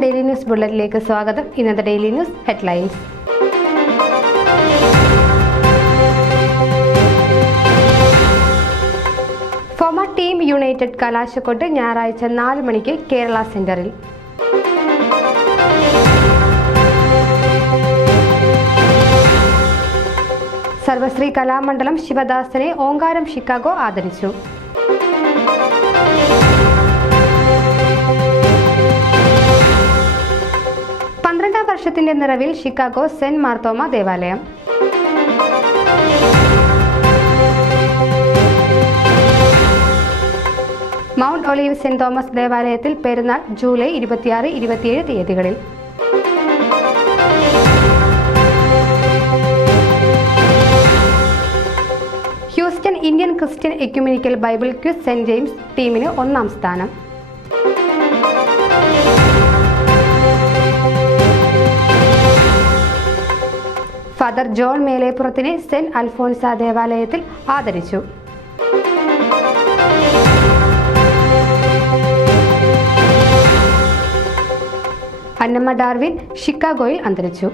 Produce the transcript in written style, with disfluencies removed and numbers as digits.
നമസ്കാരം, daily news ബുള്ളറ്റിലേക്ക് സ്വാഗതം. ഇന്നത്തെ daily news headlines. FOMA team united കലാശക്കൊട്ട് ഞായറാഴ്ച 4 മണിക്ക് കേരള സെന്ററിൽ. സർവശ്രീ കലാമണ്ഡലം ശിവദാസനെ ഓങ്കാരം ഷിക്കാഗോ ആദരിച്ചു. വർഷത്തിന്റെ നിറവിൽ ഷിക്കാഗോ സെന്റ് മാർത്തോമ ദേവാലയം. മൗണ്ട് ഒലീവ് സെന്റ് തോമസ് ദേവാലയത്തിൽ പെരുന്നാൾ ജൂലൈ 26, 27 തീയതികളിൽ. Houston Indian Christian ecumenical Bible quiz saint James ടീമിന് 1ാം സ്ഥാനം. ഫാദർ ജോൺ മേലേപ്പുറത്തിനെ സെന്റ് അൽഫോൻസ ദേവാലയത്തിൽ ആദരിച്ചു. അന്നമ്മ ഡാർവിൻ ഷിക്കാഗോയിൽ അന്തരിച്ചു.